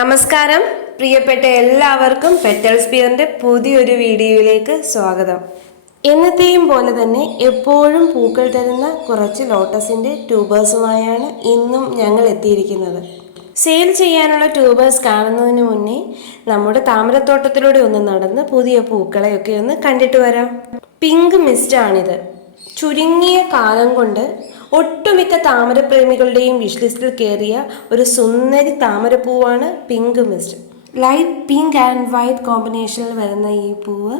നമസ്കാരം പ്രിയപ്പെട്ട എല്ലാവർക്കും പെറ്റൽസ് പിയറിന്റെ പുതിയൊരു വീഡിയോയിലേക്ക് സ്വാഗതം. എന്നത്തെയും പോലെ തന്നെ എപ്പോഴും പൂക്കൾ തരുന്ന കുറച്ച് ലോട്ടസിന്റെ ട്യൂബേഴ്സുമായാണ് ഇന്നും ഞങ്ങൾ എത്തിയിരിക്കുന്നത്. സെയിൽ ചെയ്യാനുള്ള ട്യൂബേഴ്സ് കാണുന്നതിന് മുന്നേ നമ്മുടെ താമരത്തോട്ടത്തിലൂടെ ഒന്ന് നടന്ന് പുതിയ പൂക്കളെയൊക്കെ ഒന്ന് കണ്ടിട്ട് വരാം. പിങ്ക് മിസ്റ്റ് ആണിത്. ചുരുങ്ങിയ കാലം കൊണ്ട് ഒട്ടുമിക്ക താമരപ്രേമികളുടെയും വിഷ് ലിസ്റ്റിൽ കയറിയ ഒരു സുന്ദരി താമരപ്പൂവാണ് pink mist. Light pink and white കോമ്പിനേഷനിൽ വരുന്ന ഈ പൂവ്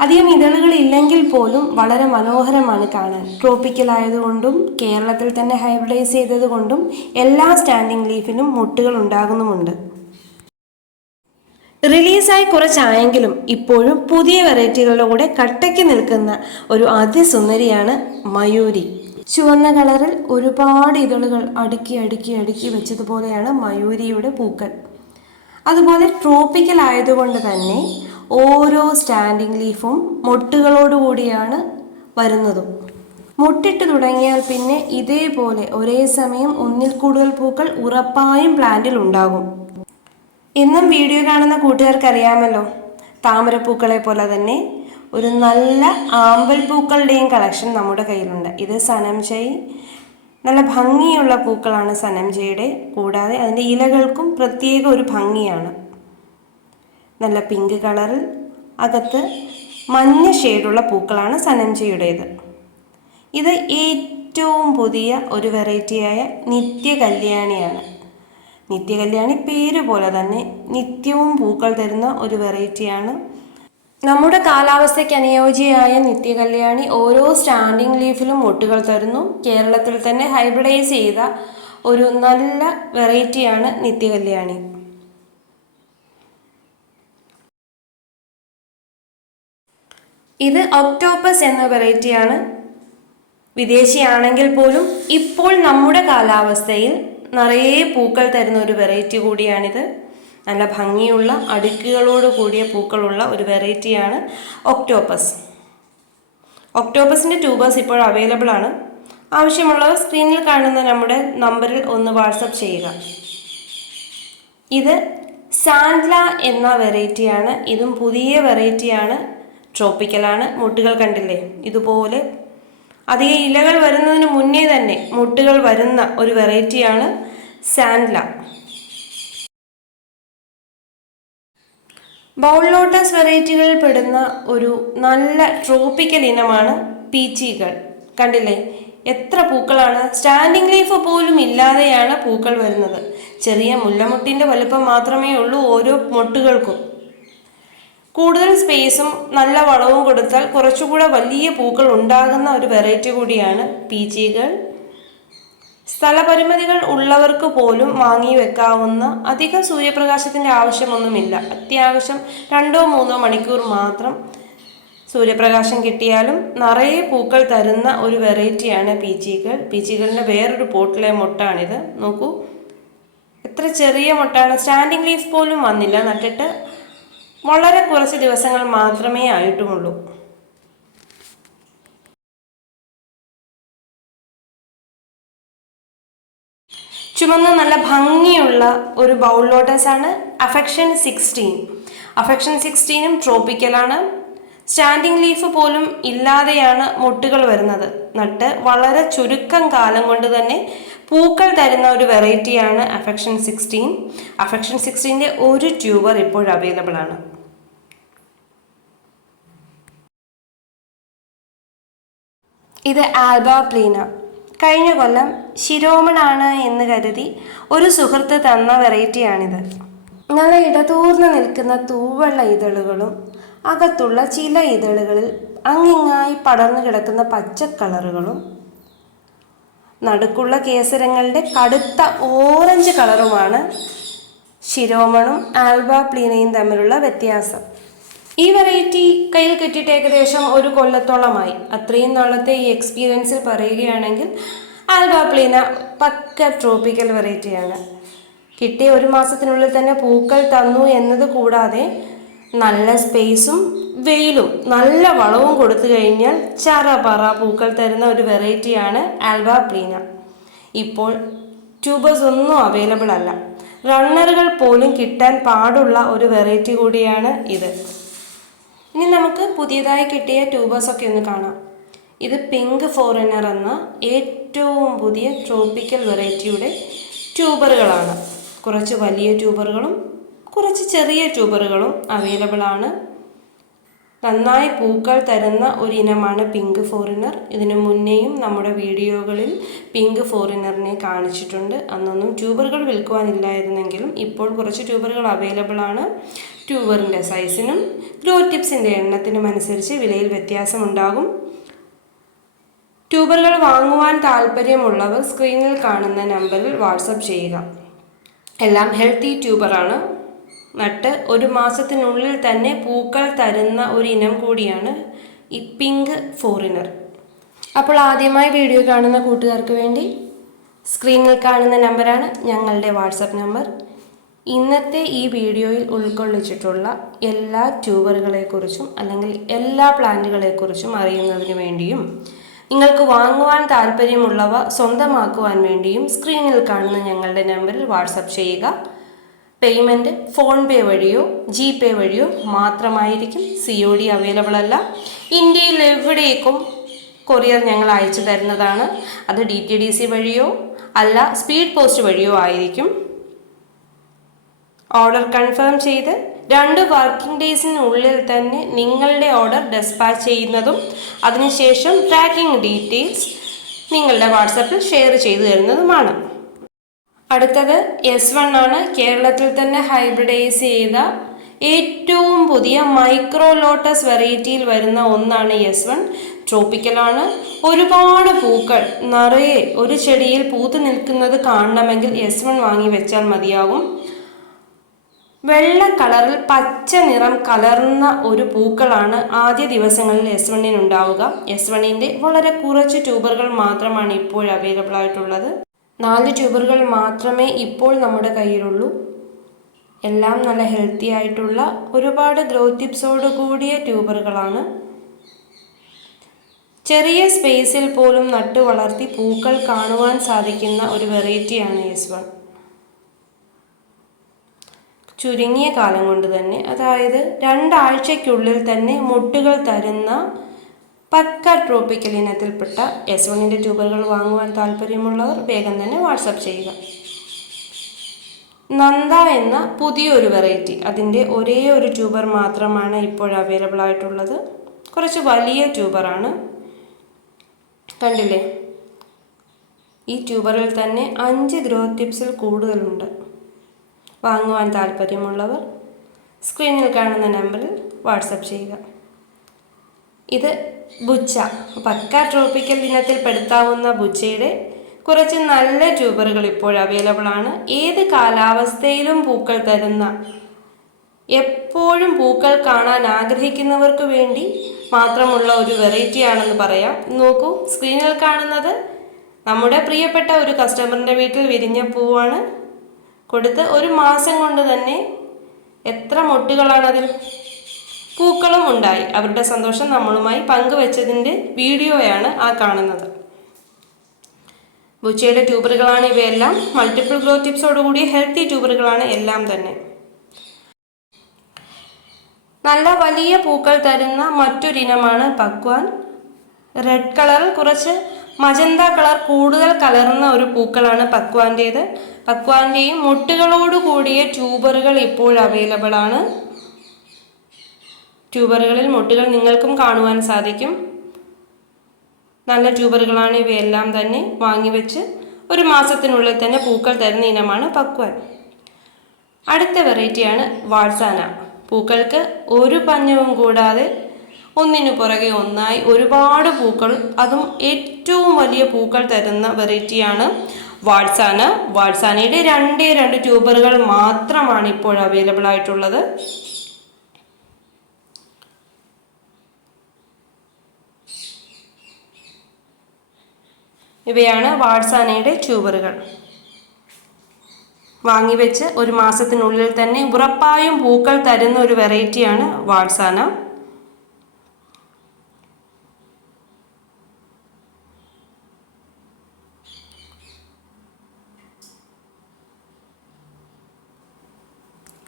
അധികം ഇതളുകൾ ഇല്ലെങ്കിൽ പോലും വളരെ മനോഹരമാണ് കാണാൻ. ട്രോപ്പിക്കൽ ആയതുകൊണ്ടും കേരളത്തിൽ തന്നെ ഹൈബ്രിഡൈസ് ചെയ്തതുകൊണ്ടും എല്ലാ സ്റ്റാൻഡിംഗ് ലീഫിനും മുട്ടുകൾ ഉണ്ടാകുന്നുമുണ്ട്. റിലീസായി കുറച്ചായെങ്കിലും ഇപ്പോഴും പുതിയ വെറൈറ്റികളുടെ കൂടെ കട്ടയ്ക്ക് നിൽക്കുന്ന ഒരു അതിസുന്ദരിയാണ് മയൂരി. ചുവന്ന കളറിൽ ഒരുപാട് ഇതളുകൾ അടുക്കി അടുക്കി അടുക്കി വെച്ചതുപോലെയാണ് മയൂരിയുടെ പൂക്കൾ. അതുപോലെ ട്രോപ്പിക്കൽ ആയതുകൊണ്ട് തന്നെ ഓരോ സ്റ്റാൻഡിംഗ് ലീഫും മൊട്ടുകളോടുകൂടിയാണ് വരുന്നതും. മുട്ടിട്ട് തുടങ്ങിയാൽ പിന്നെ ഇതേപോലെ ഒരേ സമയം ഒന്നിൽ കൂടുതൽ പൂക്കൾ ഉറപ്പായും പ്ലാന്റിൽ ഉണ്ടാകും. ഇന്നും വീഡിയോ കാണുന്ന കൂട്ടുകാർക്ക് അറിയാമല്ലോ, താമരപ്പൂക്കളെ പോലെ തന്നെ ഒരു നല്ല ആമ്പൽ പൂക്കളുടെയും കളക്ഷൻ നമ്മുടെ കയ്യിലുണ്ട്. ഇത് സനംജയ്, നല്ല ഭംഗിയുള്ള പൂക്കളാണ് സനംജയുടെ. കൂടാതെ അതിൻ്റെ ഇലകൾക്കും പ്രത്യേക ഒരു ഭംഗിയാണ്. നല്ല പിങ്ക് കളറിൽ അകത്ത് മഞ്ഞ ഷെയ്ഡുള്ള പൂക്കളാണ് സനംജയുടേത്. ഇത് ഏറ്റവും പുതിയ ഒരു വെറൈറ്റിയായ നിത്യകല്യാണിയാണ്. നിത്യകല്യാണി പേര് പോലെ തന്നെ നിത്യവും പൂക്കൾ തരുന്ന ഒരു വെറൈറ്റിയാണ്. നമ്മുടെ കാലാവസ്ഥയ്ക്ക് അനുയോജ്യമായ നിത്യകല്യാണി ഓരോ സ്റ്റാൻഡിംഗ് ലീഫിലും മൊട്ടുകൾ തരുന്നു. കേരളത്തിൽ തന്നെ ഹൈബ്രിഡൈസ് ചെയ്ത ഒരു നല്ല വെറൈറ്റിയാണ് നിത്യകല്യാണി. ഇത് ഒക്ടോപ്പസ് എന്ന വെറൈറ്റിയാണ്. വിദേശിയാണെങ്കിൽ പോലും ഇപ്പോൾ നമ്മുടെ കാലാവസ്ഥയിൽ നിറയെ പൂക്കൾ തരുന്ന ഒരു വെറൈറ്റി കൂടിയാണിത്. നല്ല ഭംഗിയുള്ള അടുക്കുകളോട് കൂടിയ പൂക്കളുള്ള ഒരു വെറൈറ്റിയാണ് ഒക്ടോപ്പസ്. ഒക്ടോപ്പസിൻ്റെ ട്യൂബേഴ്സ് ഇപ്പോൾ അവൈലബിൾ ആണ്. ആവശ്യമുള്ളവർ സ്ക്രീനിൽ കാണുന്ന നമ്മുടെ നമ്പറിൽ ഒന്ന് വാട്സപ്പ് ചെയ്യുക. ഇത് സാൻഡ്ല എന്ന വെറൈറ്റിയാണ്. ഇതും പുതിയ വെറൈറ്റിയാണ്. ട്രോപ്പിക്കലാണ്. മുട്ടുകൾ കണ്ടില്ലേ, ഇതുപോലെ അധികം ഇലകൾ വരുന്നതിന് മുന്നേ തന്നെ മുട്ടുകൾ വരുന്ന ഒരു വെറൈറ്റിയാണ് സാൻഡ്ല. ബൗൾ ലോട്ടസ് വെറൈറ്റികളിൽ പെടുന്ന ഒരു നല്ല ട്രോപ്പിക്കൽ ഇനമാണ് പീച്ചികൾ. കണ്ടില്ലേ എത്ര പൂക്കളാണ്. സ്റ്റാൻഡിംഗ് ലീഫ് പോലും ഇല്ലാതെയാണ് പൂക്കൾ വരുന്നത്. ചെറിയ മുല്ലമുട്ടിൻ്റെ വലുപ്പം മാത്രമേ ഉള്ളൂ ഓരോ മൊട്ടുകൾക്കും. കൂടുതൽ സ്പേസും നല്ല വളവും കൊടുത്താൽ കുറച്ചുകൂടെ വലിയ പൂക്കൾ ഉണ്ടാകുന്ന ഒരു വെറൈറ്റി കൂടിയാണ് പീച്ചികൾ. സ്ഥലപരിമിതികൾ ഉള്ളവർക്ക് പോലും വാങ്ങി വെക്കാവുന്ന, അധികം സൂര്യപ്രകാശത്തിൻ്റെ ആവശ്യമൊന്നുമില്ല. അത്യാവശ്യം 2-3 മണിക്കൂർ മാത്രം സൂര്യപ്രകാശം കിട്ടിയാലും നിറയെ പൂക്കൾ തരുന്ന ഒരു വെറൈറ്റിയാണ് പീച്ചികൾ. പീച്ചികളിൻ്റെ വേറൊരു പോട്ടിലെ മൊട്ടാണിത്. നോക്കൂ എത്ര ചെറിയ മൊട്ടാണ്. സ്റ്റാൻഡിംഗ് ലീഫ് പോലും വന്നില്ല. നട്ടിട്ട് വളരെ കുറച്ച് ദിവസങ്ങൾ മാത്രമേ ആയിട്ടുമുള്ളൂ. ചുമന്ന നല്ല ഭംഗിയുള്ള ഒരു ബൗൾ ലോട്ടസ് ആണ് അഫെക്ഷൻ 16. അഫെക്ഷൻ 16ഉം ട്രോപ്പിക്കലാണ്. സ്റ്റാൻഡിംഗ് ലീഫ് പോലും ഇല്ലാതെയാണ് മുട്ടുകൾ വരുന്നത്. നട്ട് വളരെ ചുരുക്കം കാലം കൊണ്ട് തന്നെ പൂക്കൾ തരുന്ന ഒരു വെറൈറ്റിയാണ് അഫെക്ഷൻ 16. അഫെക്ഷൻ 16ൻ്റെ ഒരു ട്യൂബർ ഇപ്പോൾ അവൈലബിൾ ആണ്. ഇത് ആൽബ പ്ലീന. കഴിഞ്ഞ കൊല്ലം ശിരോമണാണ് എന്ന് കരുതി ഒരു സുഹൃത്ത് തന്ന വെറൈറ്റിയാണിത്. നല്ല ഇടതൂർന്ന് നിൽക്കുന്ന തൂവെള്ള ഇതളുകളും അകത്തുള്ള ചില ഇതളുകളിൽ അങ്ങിങ്ങായി പടർന്നു കിടക്കുന്ന പച്ച കളറുകളും നടുക്കുള്ള കേസരങ്ങളുടെ കടുത്ത ഓറഞ്ച് കളറുമാണ് ശിരോമണും ആൽബ പ്ലീനയും തമ്മിലുള്ള വ്യത്യാസം. ഈ വെറൈറ്റി കയ്യിൽ കിട്ടിയിട്ട് ഏകദേശം ഒരു കൊല്ലത്തോളമായി. അത്രയും നാളത്തെ ഈ എക്സ്പീരിയൻസിൽ പറയുകയാണെങ്കിൽ ആൽബ പ്ലീന പക്ക ട്രോപ്പിക്കൽ വെറൈറ്റിയാണ്. കിട്ടിയ 1 മാസത്തിനുള്ളിൽ തന്നെ പൂക്കൾ തന്നു എന്നത് കൂടാതെ നല്ല സ്പേസും വെയിലും നല്ല വളവും കൊടുത്തു കഴിഞ്ഞാൽ ചറപറ പൂക്കൾ തരുന്ന ഒരു വെറൈറ്റിയാണ് ആൽബ പ്ലീന. ഇപ്പോൾ ട്യൂബേഴ്സ് ഒന്നും അവൈലബിൾ അല്ല. റണ്ണറുകൾ പോലും കിട്ടാൻ പാടുള്ള ഒരു വെറൈറ്റി കൂടിയാണ് ഇത്. ഇനി നമുക്ക് പുതിയതായി കിട്ടിയ ട്യൂബേഴ്സൊക്കെ ഒന്ന് കാണാം. ഇത് പിങ്ക് ഫോറിനർ എന്ന ഏറ്റവും പുതിയ ട്രോപ്പിക്കൽ വെറൈറ്റിയുടെ ട്യൂബറുകളാണ്. കുറച്ച് വലിയ ട്യൂബറുകളും കുറച്ച് ചെറിയ ട്യൂബറുകളും അവൈലബിൾ ആണ്. നന്നായി പൂക്കൾ തരുന്ന ഒരു ഇനമാണ് പിങ്ക് ഫോറിനർ. ഇതിനു മുന്നേയും നമ്മുടെ വീഡിയോകളിൽ പിങ്ക് ഫോറിനറിനെ കാണിച്ചിട്ടുണ്ട്. അന്നൊന്നും ട്യൂബറുകൾ വിൽക്കുവാനില്ലായിരുന്നെങ്കിലും ഇപ്പോൾ കുറച്ച് ട്യൂബറുകൾ അവൈലബിൾ ആണ്. ട്യൂബറിൻ്റെ സൈസിനും ഗ്രോ ടിപ്സിൻ്റെ എണ്ണത്തിനും അനുസരിച്ച് വിലയിൽ വ്യത്യാസമുണ്ടാകും. ട്യൂബറുകൾ വാങ്ങുവാൻ താല്പര്യമുള്ളവർ സ്ക്രീനിൽ കാണുന്ന നമ്പറിൽ വാട്സപ്പ് ചെയ്യുക. എല്ലാം ഹെൽത്തി ട്യൂബറാണ്. നട്ട് ഒരു മാസത്തിനുള്ളിൽ തന്നെ പൂക്കൾ തരുന്ന ഒരു ഇനം കൂടിയാണ് ഈ പിങ്ക് ഫോറിനർ. അപ്പോൾ ആദ്യമായി വീഡിയോ കാണുന്ന കൂട്ടുകാർക്ക് വേണ്ടി സ്ക്രീനിൽ കാണുന്ന നമ്പറാണ് ഞങ്ങളുടെ വാട്സപ്പ് നമ്പർ. ഇന്നത്തെ ഈ വീഡിയോയിൽ ഉൾക്കൊള്ളിച്ചിട്ടുള്ള എല്ലാ ട്യൂബറുകളെക്കുറിച്ചും അല്ലെങ്കിൽ എല്ലാ പ്ലാന്റുകളെക്കുറിച്ചും അറിയുന്നതിന് വേണ്ടിയും നിങ്ങൾക്ക് വാങ്ങുവാൻ താല്പര്യമുള്ളവ സ്വന്തമാക്കുവാൻ വേണ്ടിയും സ്ക്രീനിൽ കാണുന്ന ഞങ്ങളുടെ നമ്പറിൽ വാട്സപ്പ് ചെയ്യുക. പേയ്മെൻറ്റ് ഫോൺ പേ വഴിയോ GPay വഴിയോ മാത്രമായിരിക്കും. COD അവൈലബിൾ അല്ല. ഇന്ത്യയിൽ എവിടേക്കും കൊറിയർ ഞങ്ങൾ അയച്ചു തരുന്നതാണ്. അത് DTDC വഴിയോ അല്ല സ്പീഡ് പോസ്റ്റ് വഴിയോ ആയിരിക്കും. ഓർഡർ കൺഫേം ചെയ്ത് 2 വർക്കിംഗ് ഡേയ്സിനുള്ളിൽ തന്നെ നിങ്ങളുടെ ഓർഡർ ഡെസ്പാച്ച് ചെയ്യുന്നതും അതിനുശേഷം ട്രാക്കിംഗ് ഡീറ്റെയിൽസ് നിങ്ങളുടെ വാട്സപ്പിൽ ഷെയർ ചെയ്തു തരുന്നതുമാണ്. അടുത്തത് S1 ആണ്. കേരളത്തിൽ തന്നെ ഹൈബ്രിഡൈസ് ചെയ്ത ഏറ്റവും പുതിയ മൈക്രോ ലോട്ടസ് വെറൈറ്റിയിൽ വരുന്ന ഒന്നാണ് S1. ട്രോപ്പിക്കലാണ്. ഒരുപാട് പൂക്കൾ നിറയെ ഒരു ചെടിയിൽ പൂത്ത് നിൽക്കുന്നത് കാണണമെങ്കിൽ S1 വാങ്ങി വെച്ചാൽ മതിയാകും. വെള്ള കളറിൽ പച്ച നിറം കലർന്ന ഒരു പൂക്കളാണ് ആദ്യ ദിവസങ്ങളിൽ S1 ഉണ്ടാവുക. S1 വളരെ കുറച്ച് ട്യൂബറുകൾ മാത്രമാണ് ഇപ്പോൾ അവൈലബിൾ ആയിട്ടുള്ളത്. 4 ട്യൂബറുകൾ മാത്രമേ ഇപ്പോൾ നമ്മുടെ കയ്യിലുള്ളൂ. എല്ലാം നല്ല ഹെൽത്തി ആയിട്ടുള്ള ഒരുപാട് ഗ്രോ ടിപ്സോട് കൂടിയ ട്യൂബറുകളാണ്. ചെറിയ സ്പേസിൽ പോലും നട്ടു വളർത്തി പൂക്കൾ കാണുവാൻ സാധിക്കുന്ന ഒരു വെറൈറ്റിയാണ് S1. ചുരുങ്ങിയ കാലം കൊണ്ട് തന്നെ, അതായത് 2 ആഴ്ചയ്ക്കുള്ളിൽ തന്നെ മുട്ടുകൾ തരുന്ന പക്ക ട്രോപ്പിക്കൽ ഇനത്തിൽപ്പെട്ട S1 ട്യൂബറുകൾ വാങ്ങുവാൻ താല്പര്യമുള്ളവർ വേഗം തന്നെ വാട്സപ്പ് ചെയ്യുക. നന്ദ എന്ന പുതിയൊരു വെറൈറ്റി, അതിൻ്റെ ഒരേ ഒരു ട്യൂബർ മാത്രമാണ് ഇപ്പോൾ അവൈലബിൾ ആയിട്ടുള്ളത്. കുറച്ച് വലിയ ട്യൂബറാണ്. കണ്ടില്ലേ? ഈ ട്യൂബറിൽ തന്നെ 5 ഗ്രോ ടിപ്സിൽ കൂടുതലുണ്ട്. വാങ്ങുവാൻ താല്പര്യമുള്ളവർ സ്ക്രീനിൽ കാണുന്ന നമ്പറിൽ വാട്സപ്പ് ചെയ്യുക. ഇത് ബുച്ച, പക്ക ട്രോപ്പിക്കൽ ഇനത്തിൽ പെടുത്താവുന്ന ബുച്ചയുടെ കുറച്ച് നല്ല ട്യൂബറുകൾ ഇപ്പോൾ അവൈലബിൾ ആണ്. ഏത് കാലാവസ്ഥയിലും പൂക്കൾ തരുന്ന, എപ്പോഴും പൂക്കൾ കാണാൻ ആഗ്രഹിക്കുന്നവർക്ക് വേണ്ടി മാത്രമുള്ള ഒരു വെറൈറ്റി ആണെന്ന് പറയാം. നോക്കൂ, സ്ക്രീനിൽ കാണുന്നത് നമ്മുടെ പ്രിയപ്പെട്ട ഒരു കസ്റ്റമറിൻ്റെ വീട്ടിൽ വിരിഞ്ഞ പൂവാണ്. കൊടുത്ത് ഒരു മാസം കൊണ്ട് തന്നെ എത്ര മൊട്ടുകളാണ് അതിൽ. പൂക്കളും ഉണ്ടായി. അവരുടെ സന്തോഷം നമ്മളുമായി പങ്കുവെച്ചതിൻ്റെ വീഡിയോയാണ് ആ കാണുന്നത്. ബുച്ചയുടെ ട്യൂബറുകളാണ് ഇവയെല്ലാം. മൾട്ടിപ്പിൾ ഗ്രോ ടിപ്സോടുകൂടിയ ഹെൽത്തി ട്യൂബറുകളാണ് എല്ലാം തന്നെ. നല്ല വലിയ പൂക്കൾ തരുന്ന മറ്റൊരിനമാണ് പക്വാൻ. റെഡ് കളറിൽ കുറച്ച് മജന്ത കളർ കൂടുതൽ കലർന്ന ഒരു പൂക്കളാണ് പക്വാൻ്റേത്. പക്വാൻ്റെയും മുട്ടുകളോട് കൂടിയ ട്യൂബറുകൾ ഇപ്പോൾ അവൈലബിൾ ആണ്. ട്യൂബറുകളിൽ മുട്ടുകൾ നിങ്ങൾക്കും കാണുവാൻ സാധിക്കും. നല്ല ട്യൂബറുകളാണ് ഇവയെല്ലാം തന്നെ. വാങ്ങിവെച്ച് ഒരു മാസത്തിനുള്ളിൽ തന്നെ പൂക്കൾ തരുന്ന ഇനമാണ് പക്വാൻ. അടുത്ത വെറൈറ്റിയാണ് വാൾസാന. പൂക്കൾക്ക് ഒരു പഞ്ഞവും കൂടാതെ ഒന്നിനു പുറകെ ഒന്നായി ഒരുപാട് പൂക്കൾ, അതും ഏറ്റവും വലിയ പൂക്കൾ തരുന്ന വെറൈറ്റിയാണ് വാൾസാന. വാൾസാനയുടെ 2 ട്യൂബറുകൾ മാത്രമാണ് ഇപ്പോൾ അവൈലബിൾ ആയിട്ടുള്ളത്. ഇവയാണ് വാൾസാനയുടെ ട്യൂബറുകൾ. വാങ്ങിവെച്ച് ഒരു മാസത്തിനുള്ളിൽ തന്നെ ഉറപ്പായും പൂക്കൾ തരുന്ന ഒരു വെറൈറ്റിയാണ് വാൾസാന.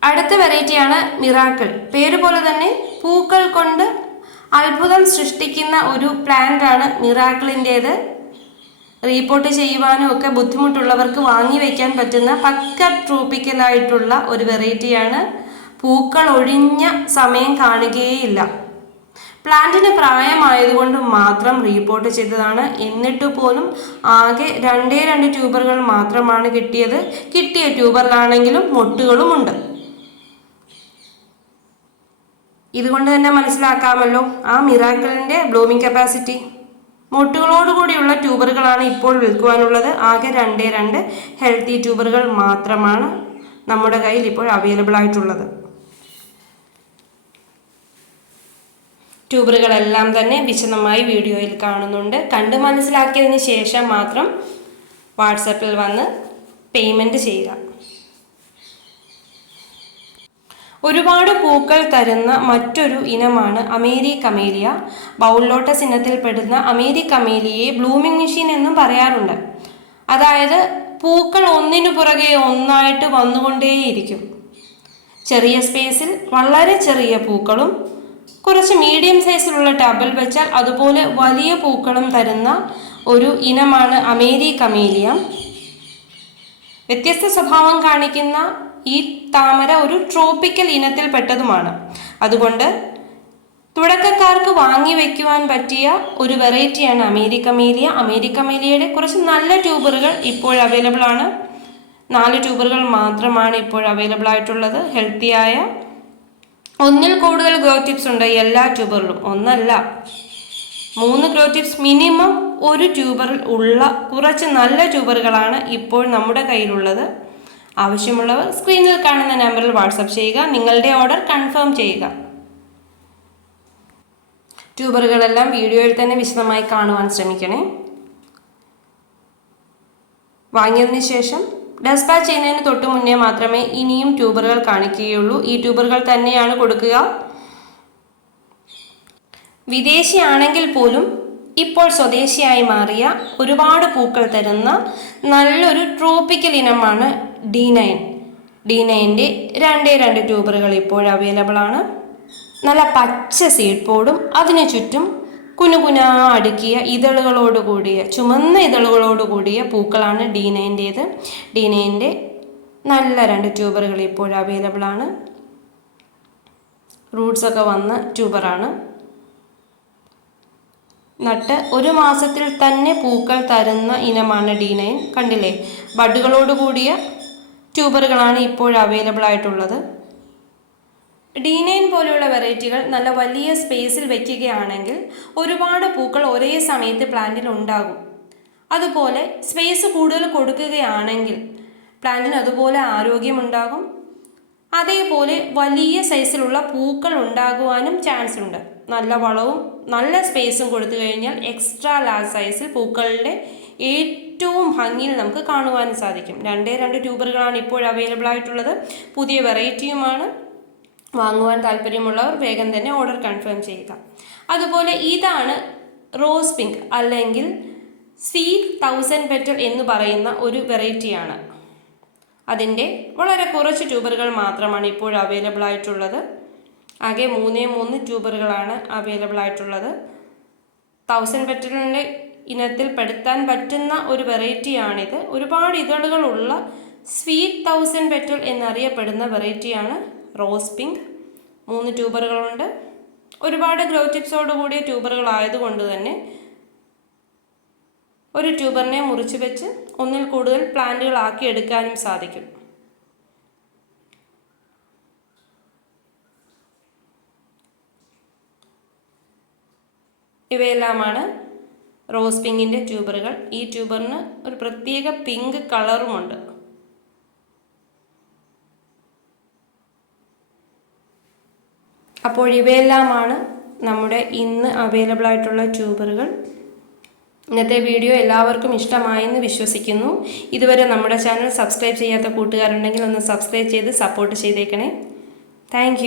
അടുത്ത വെറൈറ്റിയാണ് മിറാക്കിൾ. പേര് പോലെ തന്നെ പൂക്കൾ കൊണ്ട് അത്ഭുതം സൃഷ്ടിക്കുന്ന ഒരു പ്ലാന്റ് ആണ് മിറാക്കിളിൻ്റേത്. റീപോർട്ട് ചെയ്യുവാനും ഒക്കെ ബുദ്ധിമുട്ടുള്ളവർക്ക് വാങ്ങി വയ്ക്കാൻ പറ്റുന്ന പക്ക ട്രോപ്പിക്കലായിട്ടുള്ള ഒരു വെറൈറ്റിയാണ്. പൂക്കൾ ഒഴിഞ്ഞ സമയം കാണുകയേയില്ല. പ്ലാന്റിന് പ്രായമായതുകൊണ്ട് മാത്രം റീപോർട്ട് ചെയ്തതാണ്. എന്നിട്ട് പോലും ആകെ 2 ട്യൂബറുകൾ മാത്രമാണ് കിട്ടിയത്. കിട്ടിയ ട്യൂബറിലാണെങ്കിലും മൊട്ടുകളുമുണ്ട്. ഇതുകൊണ്ട് തന്നെ മനസ്സിലാക്കാമല്ലോ ആ മിറാക്കിളിൻ്റെ ബ്ലൂമിംഗ് കപ്പാസിറ്റി. മൊട്ടുകളോടുകൂടിയുള്ള ട്യൂബറുകളാണ് ഇപ്പോൾ വിൽക്കുവാനുള്ളത്. ആകെ 2 ഹെൽത്തി ട്യൂബറുകൾ മാത്രമാണ് നമ്മുടെ കയ്യിൽ ഇപ്പോൾ അവൈലബിൾ ആയിട്ടുള്ളത്. ട്യൂബറുകളെല്ലാം തന്നെ വിശദമായി വീഡിയോയിൽ കാണുന്നുണ്ട്. കണ്ട് മനസ്സിലാക്കിയതിന് ശേഷം മാത്രം വാട്സപ്പിൽ വന്ന് പേയ്മെൻറ്റ് ചെയ്യുക. ഒരുപാട് പൂക്കൾ തരുന്ന മറ്റൊരു ഇനമാണ് അമേരി കമേലിയ. ബൗൾ ലോട്ടസ് ഇനത്തിൽപ്പെടുന്ന അമേരി കമേലിയയെ ബ്ലൂമിംഗ് മെഷീൻ എന്നും പറയാറുണ്ട്. അതായത് പൂക്കൾ ഒന്നിനു പുറകെ ഒന്നായിട്ട് വന്നുകൊണ്ടേയിരിക്കും. ചെറിയ സ്പേസിൽ വളരെ ചെറിയ പൂക്കളും കുറച്ച് മീഡിയം സൈസിലുള്ള ടബിൽ വെച്ചാൽ അതുപോലെ വലിയ പൂക്കളും തരുന്ന ഒരു ഇനമാണ് അമേരി കമേലിയ. വ്യത്യസ്ത സ്വഭാവം കാണിക്കുന്ന ഈ താമര ഒരു ട്രോപ്പിക്കൽ ഇനത്തിൽപ്പെട്ടതുമാണ്. അതുകൊണ്ട് തുടക്കക്കാർക്ക് വാങ്ങി വയ്ക്കുവാൻ പറ്റിയ ഒരു വെറൈറ്റിയാണ് അമേരി കമേലിയ. അമേരി കമേലിയയുടെ കുറച്ച് നല്ല ട്യൂബറുകൾ ഇപ്പോൾ അവൈലബിൾ ആണ്. 4 ട്യൂബറുകൾ മാത്രമാണ് ഇപ്പോൾ അവൈലബിൾ ആയിട്ടുള്ളത്. ഹെൽത്തിയായ 1-ൽ കൂടുതൽ ഗ്രോ ടിപ്സ് ഉണ്ട് എല്ലാ ട്യൂബറിലും. 1 അല്ല 3 ഗ്രോ ടിപ്സ് മിനിമം ഒരു ട്യൂബറിൽ ഉള്ള കുറച്ച് നല്ല ട്യൂബറുകളാണ് ഇപ്പോൾ നമ്മുടെ കയ്യിലുള്ളത്. ആവശ്യമുള്ളവർ സ്ക്രീനിൽ കാണുന്ന നമ്പറിൽ വാട്സപ്പ് ചെയ്യുക. നിങ്ങളുടെ ഓർഡർ കൺഫേം ചെയ്യുക. ട്യൂബറുകളെല്ലാം വീഡിയോയിൽ തന്നെ വിശദമായി കാണുവാൻ ശ്രമിക്കണേ. വാങ്ങിയതിന് ശേഷം ഡെസ്പാച്ച് ചെയ്യുന്നതിന് തൊട്ട് മുന്നേ മാത്രമേ ഇനിയും ട്യൂബറുകൾ കാണിക്കുകയുള്ളൂ. ഈ ട്യൂബറുകൾ തന്നെയാണ് കൊടുക്കുക. വിദേശിയാണെങ്കിൽ പോലും ഇപ്പോൾ സ്വദേശിയായി മാറിയ ഒരുപാട് പൂക്കൾ തരുന്ന നല്ലൊരു ട്രോപ്പിക്കൽ ഇനമാണ് D9. D9ൻ്റെ 2 ട്യൂബറുകൾ ഇപ്പോൾ അവൈലബിൾ ആണ്. നല്ല പച്ച സീഡ് പോഡും അതിനു ചുറ്റും കുനുകുനാ അടുക്കിയ ഇതളുകളോടുകൂടിയ ചുമന്ന ഇതളുകളോടുകൂടിയ പൂക്കളാണ് D9ൻ്റേത്. D9ൻ്റെ നല്ല 2 ട്യൂബറുകൾ ഇപ്പോൾ അവൈലബിൾ ആണ്. റൂട്ട്സൊക്കെ വന്ന ട്യൂബറാണ്. നട്ട് 1 മാസത്തിൽ തന്നെ പൂക്കൾ തരുന്ന ഇനമാണ് D9. കണ്ടില്ലേ, ബഡുകളോടുകൂടിയ ട്യൂബറുകളാണ് ഇപ്പോൾ അവൈലബിൾ ആയിട്ടുള്ളത്. D9 പോലെയുള്ള വെറൈറ്റികൾ നല്ല വലിയ സ്പേസിൽ വയ്ക്കുകയാണെങ്കിൽ ഒരുപാട് പൂക്കൾ ഒരേ സമയത്ത് പ്ലാന്റിൽ ഉണ്ടാകും. അതുപോലെ സ്പേസ് കൂടുതൽ കൊടുക്കുകയാണെങ്കിൽ പ്ലാന്റിന് അതുപോലെ ആരോഗ്യമുണ്ടാകും. അതേപോലെ വലിയ സൈസിലുള്ള പൂക്കൾ ഉണ്ടാകുവാനും ചാൻസ് ഉണ്ട്. നല്ല വളവും നല്ല സ്പേസും കൊടുത്തു കഴിഞ്ഞാൽ എക്സ്ട്രാ ലാർജ് സൈസിൽ പൂക്കളുടെ ഏറ്റവും ഭംഗിയിൽ നമുക്ക് കാണുവാനും സാധിക്കും. 2 ട്യൂബറുകളാണ് ഇപ്പോൾ അവൈലബിൾ ആയിട്ടുള്ളത്. പുതിയ വെറൈറ്റിയുമാണ്. വാങ്ങുവാൻ താല്പര്യമുള്ളവർ വേഗം തന്നെ ഓർഡർ കൺഫേം ചെയ്യുക. അതുപോലെ ഇതാണ് റോസ് പിങ്ക് അല്ലെങ്കിൽ സ്വീറ്റ് 1000 പെറ്റൽ എന്ന് പറയുന്ന ഒരു വെറൈറ്റിയാണ്. അതിൻ്റെ വളരെ കുറച്ച് ട്യൂബറുകൾ മാത്രമാണ് ഇപ്പോൾ അവൈലബിൾ ആയിട്ടുള്ളത്. ആകെ 3 ട്യൂബറുകളാണ് അവൈലബിൾ ആയിട്ടുള്ളത്. 1000 പെറ്റലിൻ്റെ ഇനത്തിൽ പെടുത്താൻ പറ്റുന്ന ഒരു വെറൈറ്റിയാണിത്. ഒരുപാട് ഇതളുകളുള്ള സ്വീറ്റ് 1000 പെറ്റൽ എന്നറിയപ്പെടുന്ന വെറൈറ്റിയാണ് റോസ് പിങ്ക്. 3 ട്യൂബറുകളുണ്ട്. ഒരുപാട് ഗ്രോ ടിപ്സോടുകൂടിയ ട്യൂബറുകളായതുകൊണ്ട് തന്നെ ഒരു ട്യൂബറിനെ മുറിച്ച് വെച്ച് 1-ൽ കൂടുതൽ പ്ലാന്റുകളാക്കി എടുക്കാനും സാധിക്കും. ഇവയെല്ലാമാണ് റോസ് പിങ്കിൻ്റെ ട്യൂബറുകൾ. ഈ ട്യൂബറിന് ഒരു പ്രത്യേക പിങ്ക് കളറുമുണ്ട്. അപ്പോൾ ഇവയെല്ലാമാണ് നമ്മുടെ ഇന്ന് അവൈലബിൾ ആയിട്ടുള്ള ട്യൂബറുകൾ. ഇന്നത്തെ വീഡിയോ എല്ലാവർക്കും ഇഷ്ടമായെന്ന് വിശ്വസിക്കുന്നു. ഇതുവരെ നമ്മുടെ ചാനൽ സബ്സ്ക്രൈബ് ചെയ്യാത്ത കൂട്ടുകാരുണ്ടെങ്കിൽ ഒന്ന് സബ്സ്ക്രൈബ് ചെയ്ത് സപ്പോർട്ട് ചെയ്തേക്കണേ. താങ്ക്